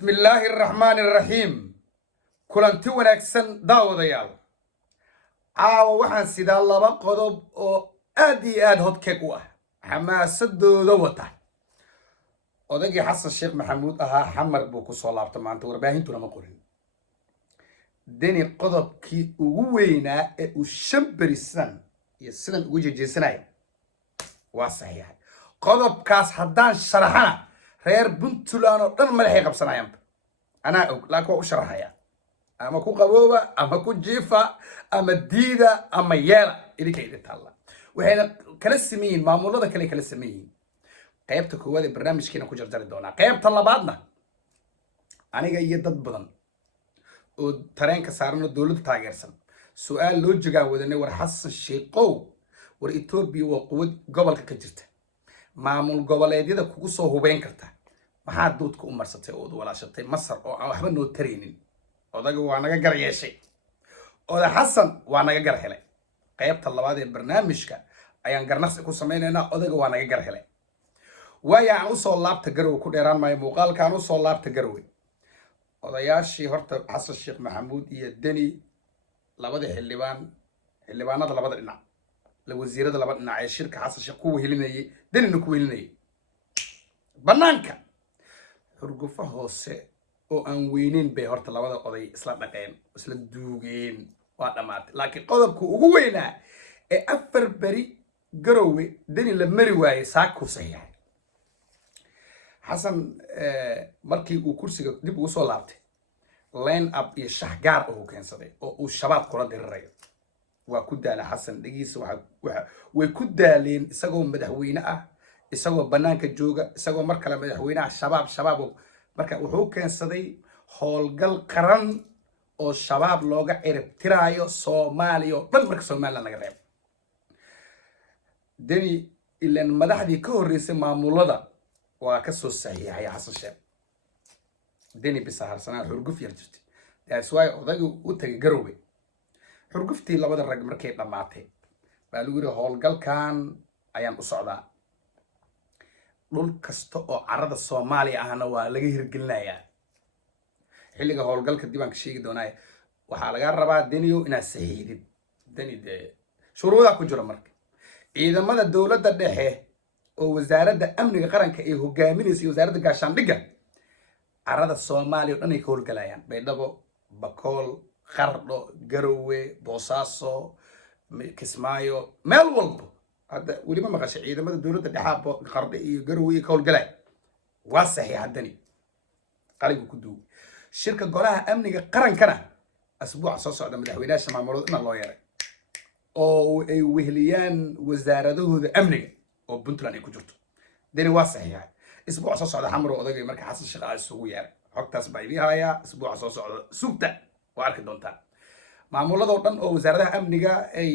بسم الله الرحمن الرحيم كلنتي wanaagsan daawadayaal caawa waxaan sidaa laba qodob oo aad iyo aad hodkeeg u ah xamaasadooda wata odagii xasan sheekh maxamuud ahaa xamar buu ku soo laabtay maanta warbaahintuna ma qorin deni qodobkii ugu weynaa ee uu shanbarisan iyo sidan ugu jejeesanay waa saxiix qodobkaas haddaan sharaxana reer Puntland oo dhan madaxay qabsanayaan ana og laakiin waa u sharaxaya ama ku qabooba ama ku jiifa ama diida ama yeela idinka idin taala waxayna kala sameeyeen maamulada kala sameeyeen qaybta koowaad ee barnaamijkeena ku jarjari doona qaybta labaadna aniga iyo dad badan oo tareenka saarno dawladda taageersan su'aal loo jagaa wadanay war xasan sheeqow war Itoobiya waa quwad gobolka ka jirta maamul goboleedyada kugu soo hubeen karta maxaa doodka u marsatay oo walaashatay Masar oo aan waxba noo tareenin odaga waa naga gar yeeshay oda xasan waa naga gar helay qaybta labaad ee barnaamijka ayaan garnaqsi ku sameynaynaa odaga waa naga gar helay waayaan u soo laabta garow ku dheeraan maayo muuqaalkaan u soo laabta garow odayaashii horta xasan sheekh maxamuud iyo deni labada xildhibaanada labada dhinac la wasiirada labada dhinac ee shirka xasan sheekh ku wehelinayay denina ku wehelinayay banaanka xurgufo hoose oo aan weyneyn bay horta labada oday isla dhaqeen isla duugeen waa dhamaatay laakiin qodobka ugu weynaa ee afar bari garowe deni la mari waayay saaku saxiix xasan markii uu kursiga dib ugu soo laabtay line up iyo shahgaar oo keensaday oo uu shabaab kula dirirayo waa ku daala xasan dhigiisa way ku daaleen isagoo madaxweyne ah isagoo banaanka jooga isagoo mar kale madaxweynaha shabaab marka wuxuu keensaday howlgal qaran oo shabaab looga cirib tiraayo Soomaaliya oo dhan marka Soomaaliland laga reebo deni ilaan madaxdii ka horeysay maamulada waa ka soo saxiixay xasan sheekh deni bisaharsanaa xurguf yar jirtay that's why odaygu u tagay garowe xurguftii labada rag markay dhamaatay baa lagu yiri howlgalkan ayaan u socdaa dhul kasta oo carada Soomaaliya ahna waa laga hirgelinayaa xilliga howlgalka dibaan ka sheegi doonaa waxaa laga rabaa deniyo inaad saxiixdid deni de shuruudaha ku jira marka ciidamada dawladda dhexe oo wasaaradda amniga qaranka ay hogaaminaysa wasaaradda gaashaandhigga carada Soomaaliya oo dhan ay ka howlgalayaan Baydhabo Bakool Qardho Garowe Boosaaso Kismaayo meel walba hadda wali ma maqashay ciidamada dawladda dhexe Qardho iyo Garowe ka howlgalay waa saxiix deni qaligu ku duub shirka golaha amniga qarankana asbuuc soo socda madaxweynaha maamulada in loo yeeray oo ay wehliyaan wasaaradahooda amniga oo Puntland ay ku jirto deni waa saxiix asbuuc soo socda xamro odagay marka xasan sheekh isugu yeeray xogtaas baa idii haya asbuuc soo socda sugta waa arki doontaa maamulada oo dhan oo wasaaradaha amniga ay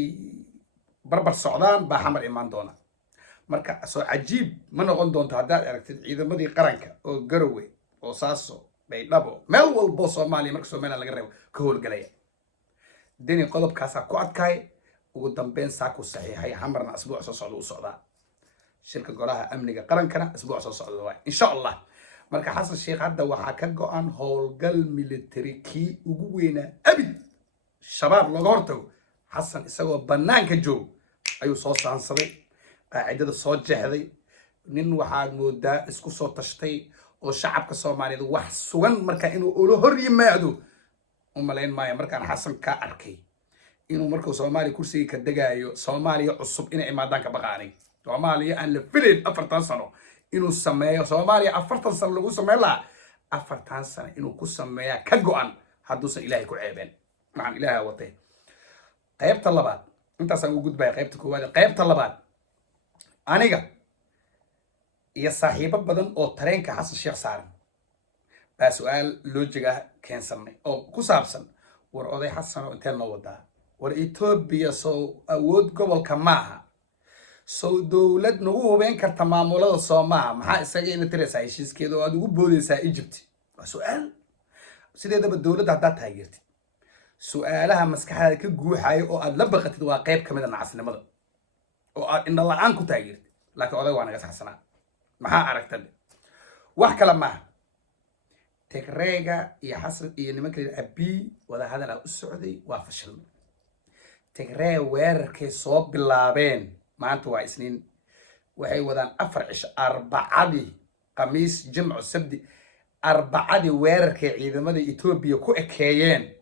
barbar socdaan baa xamar imaan doona marka soo cajiib ma noqon doonto haddaad aragtid ciidamadii qaranka oo Garowe oo Saaso Baydhabo meel walba Soomaaliya marka Soomaaliland laga reebo ka howlgalaya deni qodobkaas ku adkaay ugu dambeyn saaku saxiixay xamarna asbuuc soo socda u socdaa shirka golaha amniga qarankana asbuuc soo socda waa insha Allah marka xasan sheekh hadda waxa ka go'an howlgal military kii ugu weynaa abid shabaab laga hortago xasan isagoo banaanka joog ayuu soo saansaday qaacidada soo jeexday nin waxaad moodaa isku soo tashtay oo shacabka Soomaaliyeed wax sugan marka inuu ula hor yimaado umaleyn maayo markaan xasan ka arkay inuu markuu Soomaaliya kursiga ka dagaayo Soomaaliya cusub inay imaadaan ka baqaanay Soomaaliya aan la filayn 40 sano inuu sameeyo Soomaaliya 40 sano lagu sameeyo 40 sano inuu ku sameeyo ka go'an hadduusan Ilaahay ku ceebeen maxaan Ilaahay watay qaybta labaad intaas aan u gudbay qaybta koowaad qaybta labaad aniga iyo saaxiibo badan oo tareenka xasan sheekh saaran baa su'aal loo jagaa keensanay oo ku saabsan war oday xasan oo intee noo wadaa war Itoobiya soo awood gobolka maaha soo dawlad nagu hubeen karta maamulada Soomaaliya maxaa isaga in tiraysaa heshiiskeeda oo aad ugu boodaysaa Egypt waa su'aal sideedaba dawladda hadda taageertay su'aalaha maskaxdaada ka guuxayo oo aad la baqatid waa qayb kamid ah nacasnimada oo aad indha la'aan ku taageertid laakiin oday waa naga saxsanaa maxaa aragtay wax kala ma تكريجا يا حسن يا نمك أبي ولا هذا لو السعودي وافشل تكريجا ويركي صوب باللابين ما أنتوا سنين وهي ودان أفرعش أربعة قميص جمع السبت أربعة ويركي إذا ماذا إثيوبيا كو إكيين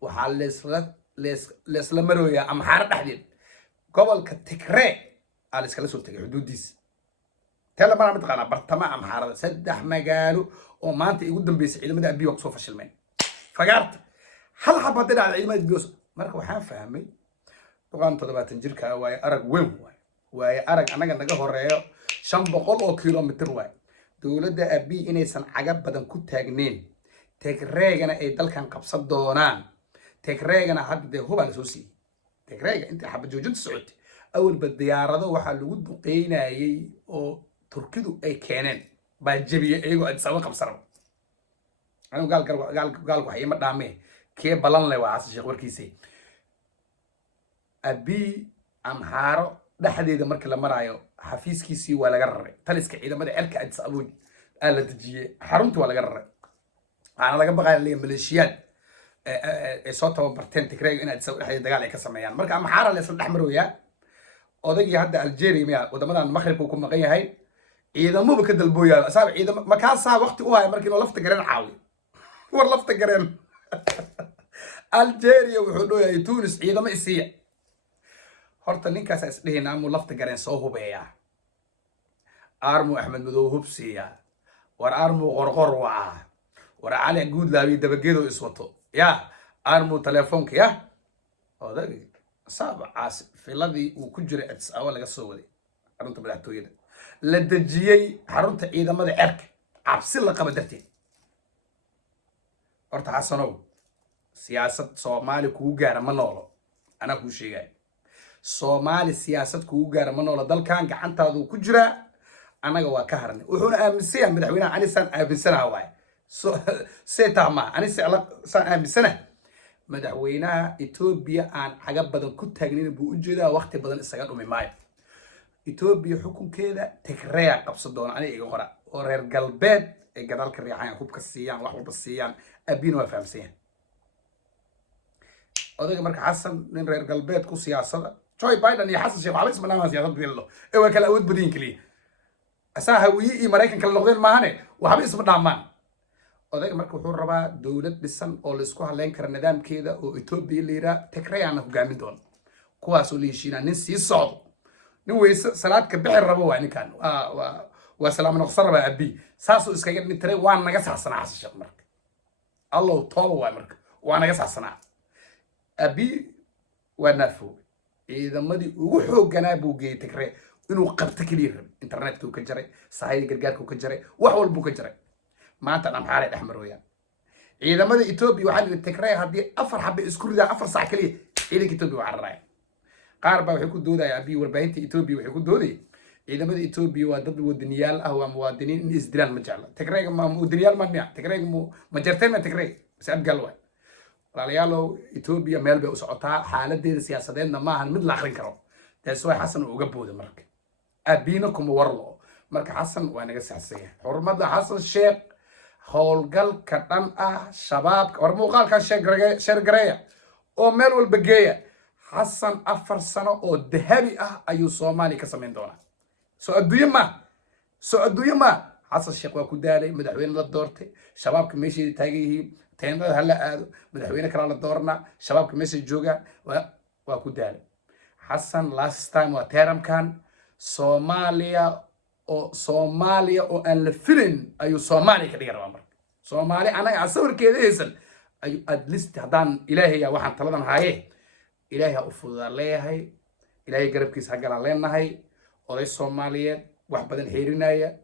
وحال ليس لمرو يا أمحار تحديد قبل كتكري على إسكال سلطة حدود ديس تلا مرة متقنا برتما أمحار سدح مجاله وما أنت يقدم بيس إذا ماذا أبي وقصو فشلمين فقرت هل حبضنا على إذا ماذا بيوس مركو حان فهمي طبعا تدبات تنجركا واي أرق وين واي أرق أنا قلنا جهوريو شنبقول أو كيلومتر واي دولة أبي إنيسان عجب بدن كنت تاجنين تكريجنا أي دل كان قبصد دونان تكريجنا حد ده هو بالسوسي تكريج أنت حب جوجد السعودي أول بالديار هذا وحل وجود قينا أي أو تركيدو أي كانن بجيبي أيقو أتسوى قبصرم أنا قال وحي ما دامه كي بلان لي وعاس شغل كيسي أبي أمهارو ده حديد مركل لما رايو حفيز كيسي ولا جرر تلسك إذا ما ده ألك أدس أبوي قال تجي حرمت ولا جرر أنا لقى بقى اللي ميليشيات صوتها وبرتين تكريج إن أدس حديد دجال كسميان مركل أمهارو اللي صدق حمرو يا أودي هذا الجيري ميا وده مثلا المغرب وكم مغيه هاي إذا مو بكد البويا صار إذا ما كان صار وقت وهاي مركل ولا افتكرين عاوي ولا افتكرين الجيري وحدويا تونس إذا ما يصير horta ninkaas isdhihina amuu lafta gareen soo hubeeyaa armu axmed madow hubsiya war armu qorqor waa war cali guud laabi dabageedo iswato ya armu telefoonka ya odagi saabcaas filadii uu ku jiray ads awa laga soo waday xarunta madaxtooyada la dajiyay xarunta ciidamada cirka cabsi la qaba darteed horta xasanow siyaasad Soomaali kugu gaara ma noolo ana ku sheegay Soomaali siyaasad kugu gaara ma noolo dalkan gacantaadu ku jira anaga waa ka harnay wuxuuna aaminsan madaxweynaha anisan aaminsanaa waay seetama anisan aaminsanaa madaxweynaha Ethiopia aan xaga badan ku taagnin buu u jeedaa waqti badan isaga dhumi maayo Ethiopia xukunkeeda Tigray qabsan doona aniga iga qora oo reer galbeed ay gadalka riixayaan hubka siiyaan wax walba siiyaan abiin waa fahamsan odayga marka xasan nin reer galbeed ku siyaasada Joe Biden iyo xasan sheekh xalis manaa siyaasad diillo ee waa kala awood badin kaliya asaha wii Mareykan kala noqdeen maahane waxba isma dhaamaan odayga marka wuxuu rabaa dawlad dhisan oo la isku haleyn kara nidaamkeeda oo Ethiopia leeyahay Tigray aan hogaamin doon kuwaas oo leeshina nin sii socdo nin weysa salaad ka bixir rabo waa ninkan waa salaam noqsar raba abi saaso iskaga dhintay waan naga saxsanaa xasan sheekh marka Allah tooba waa marka waa naga saxsanaa أبي ونافو إذا مدي وحو جنابو جي تكري إنه قبت كبير إنترنت كو كجري صحيح جرجال كو كجري وحول بو كجري ما أنت أنا محارة أحمر وياه إذا مدي إثيوبيا وحد التكري هذه أفر حب إسكور ذا أفر صح كليه إلك إثيوبيا وعراي قاربا وحكو دودا يا أبي والبنت إثيوبيا وحكو دودي إذا مدي إثيوبيا وضد ودنيال أو مواطنين إسدران مجال تكري ما مودنيال ما نيا تكري مجرتين تكري بس أبقى walaalayaalow Ethiopia meel bay u socotaa xaaladeeda siyaasadeedna ma ahan mid la akhrin karo taas way xasan uga booday marka abiina kuma warlo marka xasan waa naga saxsay xurmada xasan sheekh howlgal ka dhan ah shabaabka war muuqaalka sheergareeya oo meel walba geeya xasan 4 sano oo dahabi ah ayuu Soomaali ka sameyn doonaa soo adduunyo ma xasan sheekh waa ku daalay madaxweyne la doortay shabaabka meeshii taagayeen تيندر هلا آدو مدحوينا كلا لدورنا شباب كميسي جوجا وكودال حسن last time وتيرم كان Somalia أو أن الفيلم أيو Somali كدير وامر Somali أنا أصور كده يسل أيو أدلست هدان إلهي يا واحد طلبنا هاي إلهي أفضل عليه هاي إلهي قرب كيس حق علينا هاي أولي Somaliya واحد بدن حيرنا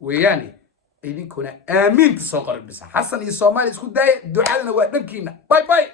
وياني إذن كنا آمين تسوق ربنا حسن الصومالي اسكو داي دعاءنا ودنكينا باي باي